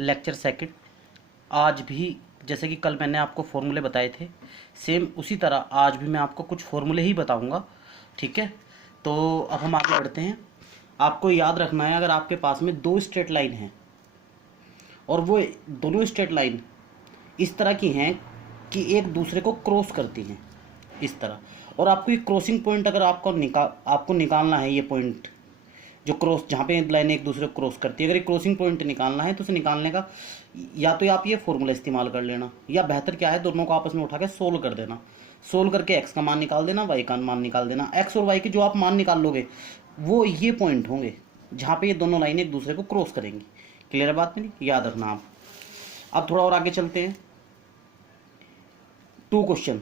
Lecture second. आज भी जैसे कि कल मैंने आपको फॉर्मूले बताए थे, सेम उसी तरह आज भी मैं आपको कुछ फॉर्मूले ही बताऊंगा। ठीक है, तो अब हम आगे बढ़ते हैं। आपको याद रखना है, अगर आपके पास में दो स्ट्रेट लाइन हैं और वो दोनों स्ट्रेट लाइन इस तरह की हैं कि एक दूसरे को क्रॉस करती हैं इस तरह, और आपको ये क्रॉसिंग पॉइंट अगर आपको निकालना है, ये पॉइंट जो क्रॉस जहाँ पे लाइन एक दूसरे को क्रॉस करती है, अगर ये क्रॉसिंग पॉइंट निकालना है तो उसे निकालने का या तो आप ये फॉर्मूला इस्तेमाल कर लेना, या बेहतर क्या है, दोनों को आपस में उठा के सोल्व कर देना। सोल्व करके एक्स का मान निकाल देना, वाई का मान निकाल देना। एक्स और वाई के जो आप मान निकाल लोगे वो ये पॉइंट होंगे जहाँ पे ये दोनों लाइनें एक दूसरे को क्रॉस करेंगी। क्लियर है बात मेरी? याद रखना आप। अब थोड़ा और आगे चलते हैं। टू क्वेश्चन,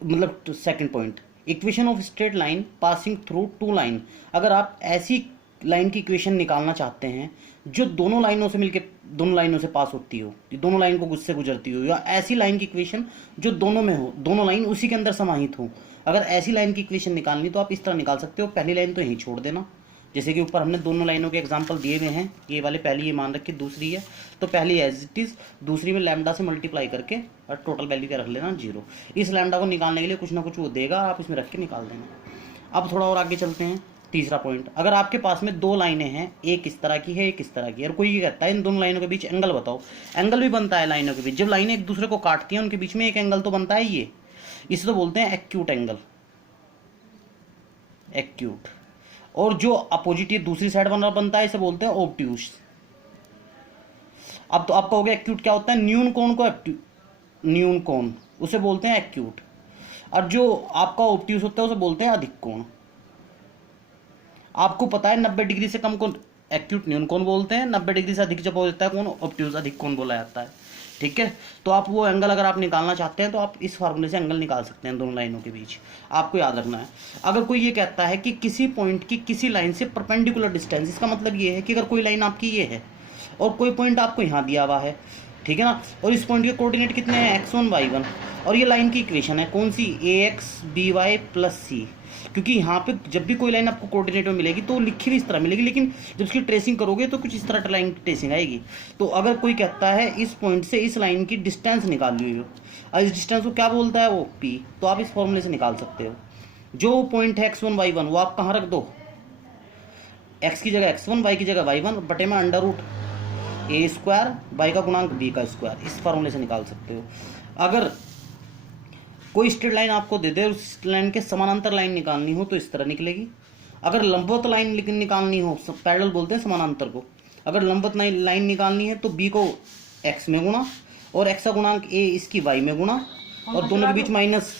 मतलब second point, equation of straight line passing through two line. अगर आप ऐसी लाइन की इक्वेशन निकालना चाहते हैं जो दोनों लाइनों से मिलके दोनों लाइनों से पास होती हो, दोनों लाइन को से गुजरती हो, या ऐसी लाइन की इक्वेशन जो दोनों में हो, दोनों लाइन उसी के अंदर समाहित हो, अगर ऐसी लाइन की इक्वेशन निकालनी तो आप इस तरह निकाल सकते हो। पहली लाइन तो यहीं छोड़ देना, जैसे कि ऊपर हमने दोनों लाइनों के एग्जांपल दिए हुए हैं, ये वाले पहली ये मान रखी, दूसरी है तो पहली एज इट इज, दूसरी में लैम्डा से मल्टीप्लाई करके और टोटल वैल्यू क्या रख लेना, 0। इस लैम्डा को निकालने के लिए कुछ ना कुछ वो देगा, आप इसमें रख के निकाल देना। अब थोड़ा और आगे चलते हैं। तीसरा पॉइंट, अगर आपके पास में दो लाइनें हैं, एक इस तरह की है एक इस तरह की, और कोई ये कहता है इन दोनों लाइनों के बीच एंगल बताओ। एंगल भी बनता है लाइनों के बीच, जब लाइनें एक दूसरे को काटती हैं उनके बीच में एक एंगल तो बनता है, ये इसे तो बोलते हैं एक्यूट एंगल, एक्यूट। और जो अपोजिट ये दूसरी साइड बनता है इसे बोलते हैं ऑब्ट्यूस। अब तो आप कहोगे एक्यूट क्या होता है? न्यून कोण को न्यून कोण उसे बोलते हैं एक्यूट, और जो आपका ऑब्ट्यूस होता है उसे बोलते हैं अधिक कोण। आपको पता है 90 डिग्री से कम को एक्यूट न्यून कोण बोलते हैं, 90 डिग्री से अधिक जब हो जाता है कोण, ऑब्ट्यूस अधिक कोण बोला जाता है। ठीक है, तो आप वो एंगल अगर आप निकालना चाहते हैं तो आप इस फार्मूले से एंगल निकाल सकते हैं दोनों लाइनों के बीच। आपको याद रखना है, अगर कोई ये कहता है कि किसी पॉइंट की किसी लाइन से परपेंडिकुलर डिस्टेंस, इसका मतलब ये है कि अगर कोई लाइन आपकी ये है और कोई पॉइंट आपको यहाँ दिया हुआ है, ठीक है ना, और इस पॉइंट के कोऑर्डिनेट कितने हैं, x1 y1, और ये लाइन की इक्वेशन है कौन सी, ax by प्लस c। क्योंकि यहाँ पे जब भी कोई लाइन आपको कोऑर्डिनेट में मिलेगी तो लिखी हुई इस तरह मिलेगी, लेकिन जब उसकी ट्रेसिंग करोगे तो कुछ इस तरह लाइन की ट्रेसिंग आएगी। तो अगर कोई कहता है इस पॉइंट से इस लाइन की डिस्टेंस निकाल ली हो, और इस डिस्टेंस को क्या बोलता है वो p, तो आप इस फॉर्मूले से निकाल सकते हो। जो पॉइंट है x1 y1 वो आप कहाँ रख दो, x की जगह x1 y की जगह y1 बटे में under root a square y का गुणांक b का स्क्वायर, इस फॉर्मूले से निकाल सकते हो। अगर कोई स्ट्रेट लाइन आपको दे दे, उस लाइन के समानांतर लाइन निकालनी हो तो इस तरह निकलेगी। अगर लंबवत लाइन निकालनी हो, पैरेलल बोलते हैं समानांतर को, अगर लंबवत लाइन निकालनी है तो b को x में गुणा और x का गुणांक a इसकी y में गुणा, और दोनों के बीच माइनस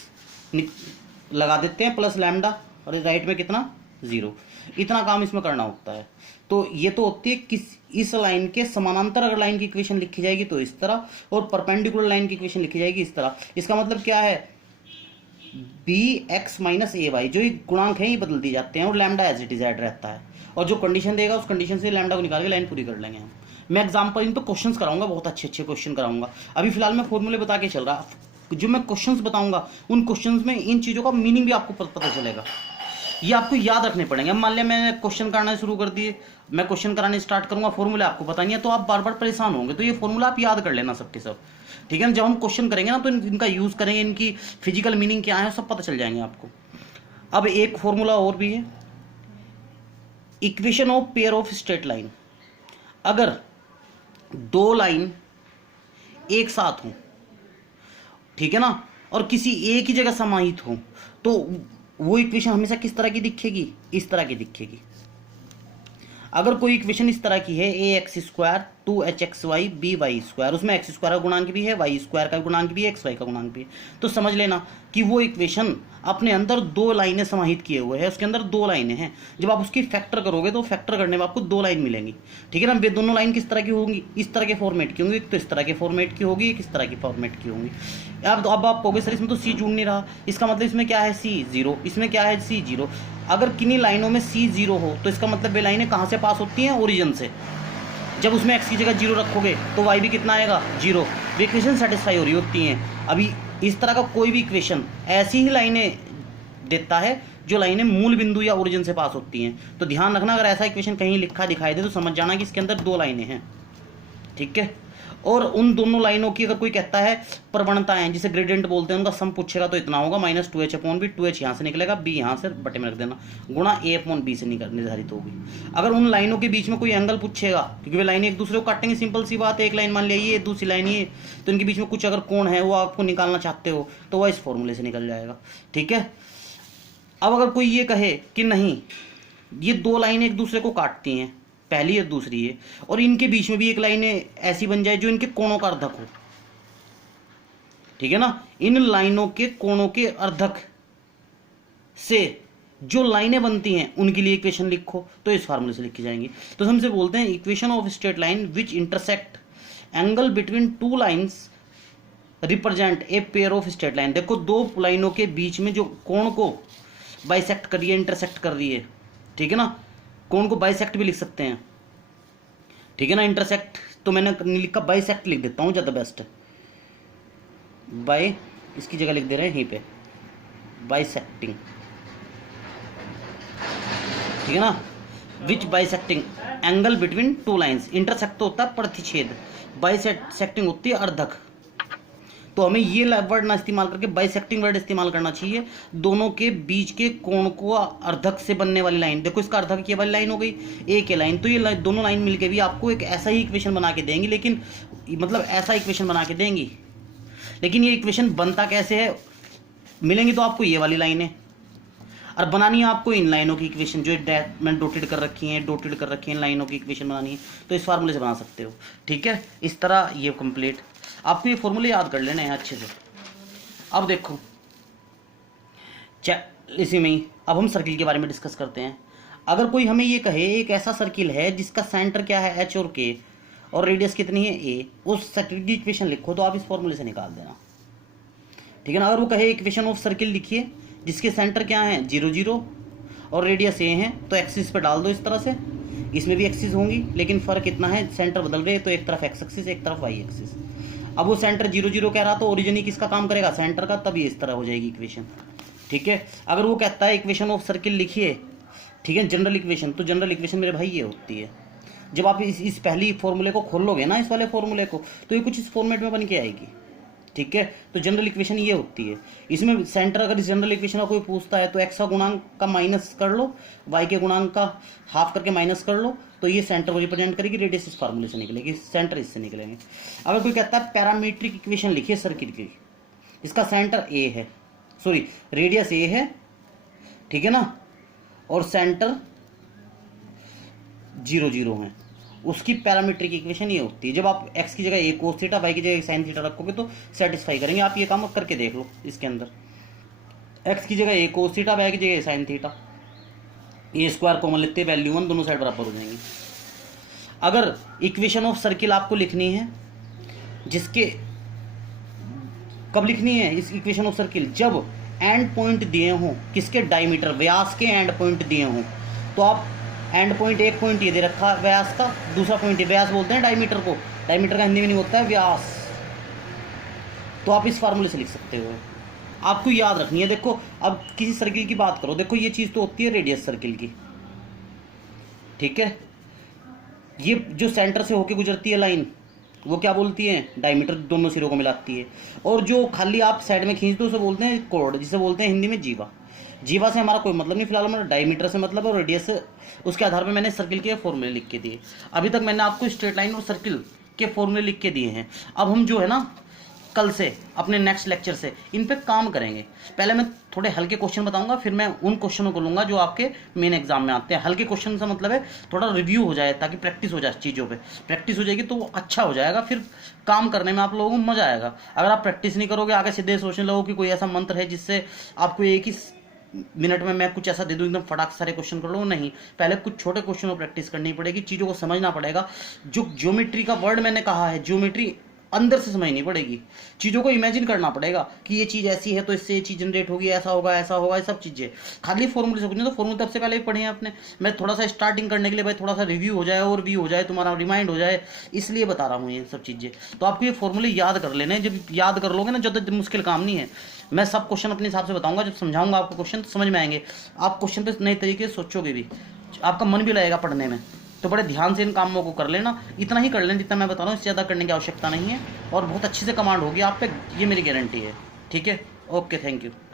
लगा देते हैं, प्लस लैम्डा, और राइट में कितना, 0। इतना काम इसमें करना होता है। तो ये तो होती है इस लाइन के समानांतर अगर लाइन की इक्वेशन लिखी जाएगी तो इस तरह, और परपेंडिकुलर लाइन की इक्वेशन लिखी जाएगी इस तरह। इसका मतलब क्या है, bx माइनस ए वाई, जो ये गुणांक है ये बदल दिए जाते हैं और lambda as it is add रहता है, और जो कंडीशन देगा उस कंडीशन से लैम्डा को निकाल के लाइन पूरी कर लेंगे हम। मैं एग्जाम्पल इन तो क्वेश्चंस कराऊंगा, बहुत अच्छे अच्छे क्वेश्चन कराऊंगा। अभी फिलहाल मैं फॉर्मूले बता के चल रहा, जो मैं क्वेश्चंस बताऊंगा उन क्वेश्चंस में इन चीज़ों का मीनिंग भी आपको पता चलेगा, ये आपको याद रखने पड़ेंगे। अब मान लिया मैंने क्वेश्चन कराना शुरू कर दिए, मैं क्वेश्चन कराने स्टार्ट करूंगा, फॉर्मूला आपको पता नहीं है तो आप बार बार परेशान होंगे, तो ये फॉर्मूला आप याद कर लेना सबके सब। ठीक है ना, जब हम क्वेश्चन करेंगे ना तो इनका यूज करेंगे, इनकी फिजिकल मीनिंग क्या है सब पता चल जाएंगे आपको। अब एक फॉर्मूला और भी है, equation of pair of straight line. अगर दो लाइन एक साथ हो, ठीक है ना, और किसी एक ही जगह समाहित हो, तो वो इक्वेशन हमेशा किस तरह की दिखेगी, इस तरह की दिखेगी। अगर कोई इक्वेशन इस तरह की है, a x square 2hxy b y square, उसमें एक्स स्क्वायर का गुणांक भी है, वाई स्क्वायर का गुणांक भी है, एक्स वाई का गुणांक भी है, तो समझ लेना कि वो इक्वेशन अपने अंदर दो लाइनें समाहित किए हुए हैं, उसके अंदर दो लाइनें हैं। जब आप उसकी फैक्टर करोगे तो फैक्टर करने में आपको दो लाइन मिलेंगी, ठीक है ना। वे दोनों लाइन किस तरह की होंगी, इस तरह के फॉर्मेट की होंगी, एक तो इस तरह के फॉर्मेट की होगी, एक इस तरह की फॉर्मेट की होंगी। अब आप कहोगे सर इसमें तो सी जुड़ नहीं रहा, इसका मतलब इसमें क्या है, सी 0, इसमें क्या है, सी 0। अगर किन्हीं लाइनों में सी 0 हो तो इसका मतलब वे लाइनें कहाँ से पास होती हैं, ओरिजिन से। जब उसमें एक्स की जगह 0 रखोगे तो वाई भी कितना आएगा, 0। वे इक्वेशन सेटिस्फाई हो रही होती हैं। अभी इस तरह का कोई भी इक्वेशन ऐसी ही लाइनें देता है जो लाइनें मूल बिंदु या ओरिजिन से पास होती हैं। तो ध्यान रखना, अगर ऐसा इक्वेशन कहीं लिखा दिखाई दे तो समझ जाना कि इसके अंदर दो लाइनें हैं। ठीक है। और उन दोनों लाइनों की अगर कोई कहता है प्रवणताएं, जिसे ग्रेडियंट बोलते हैं, उनका सम पूछेगा तो इतना होगा -2h/b, 2h यहाँ से निकलेगा, b यहाँ से बटे में रख देना, गुणा a/b से निर्धारित होगी। अगर उन लाइनों के बीच में कोई एंगल पूछेगा, क्योंकि वे लाइनें एक दूसरे को काटेंगे, सिंपल सी बात है, एक लाइन मान लिया ये, दूसरी लाइन ये, तो इनके बीच में कुछ अगर कोण है वो आपको निकालना चाहते हो तो वह इस फॉर्मूले से निकल जाएगा। ठीक है। अब अगर कोई ये कहे कि नहीं, ये दो लाइनें एक दूसरे को काटती हैं, पहली और दूसरी है, और इनके बीच में भी एक लाइन ऐसी बन जाए जो इनके कोणों का अर्धक हो, ठीक है ना, इन लाइनों के कोणों के अर्धक से जो लाइनें बनती हैं उनके लिए इक्वेशन लिखो, तो इस फार्मूले से लिखी जाएंगी। तो हमसे बोलते हैं equation of straight line which intersect angle between two lines represent a pair of straight line. देखो, दो लाइनों के बीच में जो कोण को बाइसेक्ट कर रही है, इंटरसेक्ट कर रही है, ठीक है ना, कोण को बाइसेक्ट भी लिख सकते हैं, ठीक है ना। इंटरसेक्ट तो मैंने लिखा, बाइसेक्ट लिख देता हूं, ज्यादा बेस्ट है, बाई इसकी जगह लिख दे रहे हैं यहीं पे बाइसेक्टिंग, ठीक है ना, which bisecting angle between two lines. Intersect तो होता है प्रतिच्छेद, बाइसेक्टिंग होती है अर्धक। तो हमें ये वर्ड ना इस्तेमाल करके बाइसेक्टिंग वर्ड इस्तेमाल करना चाहिए। दोनों के बीच के कोण को अर्धक से बनने वाली लाइन, देखो इसका अर्धक ये वाली लाइन हो गई, एक लाइन, तो ये दोनों लाइन मिलके भी आपको एक ऐसा ही इक्वेशन बना के देंगी, लेकिन मतलब ऐसा इक्वेशन बना के देंगी, लेकिन ये इक्वेशन बनता कैसे है, मिलेंगी तो आपको ये वाली लाइन है, और बनानी है आपको इन लाइनों की इक्वेशन, जो मैंने डॉटेड कर रखी हैं, इन लाइनों की इक्वेशन बनानी है, तो इस फार्मूले से बना सकते हो। ठीक है, इस तरह ये कंप्लीट, आपको ये फॉर्मूले याद कर लेने हैं अच्छे से। अब देखो इसी में ही अब हम सर्किल के बारे में डिस्कस करते हैं। अगर कोई हमें ये कहे एक ऐसा सर्किल है जिसका सेंटर क्या है h और k और रेडियस कितनी है a, उस सर्किल की इक्वेशन लिखो, तो आप इस फॉर्मूले से निकाल देना, ठीक है ना। अगर वो कहे इक्वेशन ऑफ सर्किल लिखिए जिसके सेंटर क्या है 0 0 और रेडियस a है, तो एक्सिस पे डाल दो इस तरह से, इसमें भी एक्सिस होंगी, लेकिन फर्क इतना है सेंटर बदल रहे हैं, तो एक तरफ एक्स एक्सिस एक तरफ वाई एक्सिस। अब वो सेंटर 0 0 कह रहा, तो ओरिजिन ही किसका काम करेगा, सेंटर का, तभी इस तरह हो जाएगी इक्वेशन। ठीक है। अगर वो कहता है इक्वेशन ऑफ सर्किल लिखिए, ठीक है, जनरल इक्वेशन, तो जनरल इक्वेशन मेरे भाई ये होती है, जब आप इस पहली फॉर्मूले को खोल लोगे ना, इस वाले फॉर्मूले को, तो ये कुछ इस फॉर्मेट में बन के आएगी। ठीक है, तो जनरल इक्वेशन ये होती है। इसमें सेंटर अगर इस जनरल इक्वेशन का कोई पूछता है तो एक्स का गुणांक का माइनस कर लो, वाई के गुणांक का हाफ करके माइनस कर लो, तो ये सेंटर को रिप्रेजेंट करेगी, रेडियस इस फार्मूले से निकलेगी, सेंटर इससे निकलेंगे। अगर कोई कहता है पैरामीट्रिक इक्वेशन लिखिए सर्किल की, इसका सेंटर ए है, सॉरी रेडियस ए है, ठीक है ना, और सेंटर 0 0 है, उसकी पैरामीट्रिक इक्वेशन ये होती है। जब आप x की जगह a cos थीटा, y की जगह sin थीटा रखोगे तो सेटिस्फाई करेंगे। आप ये काम करके देख लो, इसके अंदर x की जगह a cos थीटा, y की जगह sin theta, a square common लेते, वैल्यू 1, दोनों साइड बराबर हो जाएंगी। अगर इक्वेशन ऑफ सर्किल आपको लिखनी है, जिसके कब लिखनी है इस इक्वेशन ऑफ सर्किल, जब एंड पॉइंट दिए हों, किसके, डायमीटर, व्यास के एंड पॉइंट दिए हों, तो आप एंड पॉइंट, एक पॉइंट ये दे रखा है व्यास का, दूसरा पॉइंट, व्यास बोलते हैं डायमीटर को, डायमीटर का हिंदी में नहीं होता है व्यास, तो आप इस फार्मूले से लिख सकते हो। आपको याद रखनी है। देखो अब किसी सर्किल की बात करो, देखो ये चीज़ तो होती है रेडियस सर्किल की, ठीक है, ये जो सेंटर से होके गुजरती है लाइन, वो क्या बोलती है, डायमीटर, दोनों सिरों को मिलाती है, और जो खाली आप साइड में खींच दो उसे बोलते हैं कोड, जिसे बोलते हैं हिंदी में जीवा। जीवा से हमारा कोई मतलब नहीं, फिलहाल हमारा डायमीटर से मतलब है, और रेडियस से, उसके आधार पे मैंने सर्किल के फॉर्मूले लिख के दिए। अभी तक मैंने आपको स्ट्रेट लाइन और सर्किल के फॉर्मूले लिख के दिए हैं। अब हम जो है ना, कल से अपने नेक्स्ट लेक्चर से इन पे काम करेंगे। पहले मैं थोड़े हल्के क्वेश्चन बताऊंगा, फिर मैं उन क्वेश्चनों को लूँगा जो आपके मेन एग्जाम में आते हैं। हल्के क्वेश्चन का मतलब है थोड़ा रिव्यू हो जाए, ताकि प्रैक्टिस हो जाए चीज़ों पे, प्रैक्टिस हो जाएगी तो वो अच्छा हो जाएगा, फिर काम करने में आप लोगों को मजा आएगा। अगर आप प्रैक्टिस नहीं करोगे, आगे सीधे सोचने लगो कि कोई ऐसा मंत्र है जिससे आपको एक ही मिनट में मैं कुछ ऐसा दे दूं एकदम फटाक सारे क्वेश्चन कर लो, नहीं, पहले कुछ छोटे क्वेश्चन को प्रैक्टिस करनी पड़ेगी, चीज़ों को समझना पड़ेगा। जो ज्योमेट्री का वर्ड मैंने कहा है, ज्योमेट्री अंदर से समझनी पड़ेगी, चीज़ों को इमेजिन करना पड़ेगा कि ये चीज़ ऐसी है तो इससे ये चीज़ जनरेट होगी, ऐसा होगा, ये सब चीज़ें। खाली फॉर्मूले से कुछ नहीं, तो फॉर्मूले तब से पहले भी पढ़े हैं आपने। मैं थोड़ा सा स्टार्टिंग करने के लिए भाई थोड़ा सा रिव्यू हो जाए और भी हो जाए, तुम्हारा रिमाइंड हो जाए, इसलिए बता रहा हूँ ये सब चीज़ें। तो आपको ये फॉर्मूले याद कर लेने, जब याद कर लोगे ना, ज़्यादा मुश्किल काम नहीं है। मैं सब क्वेश्चन अपने हिसाब से बताऊंगा, जब समझाऊंगा आपको क्वेश्चन तो समझ में आएंगे, आप क्वेश्चन पे नए तरीके से सोचोगे भी, आपका मन भी लगेगा पढ़ने में। तो बड़े ध्यान से इन कामों को कर लेना, इतना ही कर लेना जितना मैं बता रहा हूँ, इससे ज़्यादा करने की आवश्यकता नहीं है, और बहुत अच्छी से कमांड होगी आप पे, ये मेरी गारंटी है। ठीक है, ओके, थैंक यू।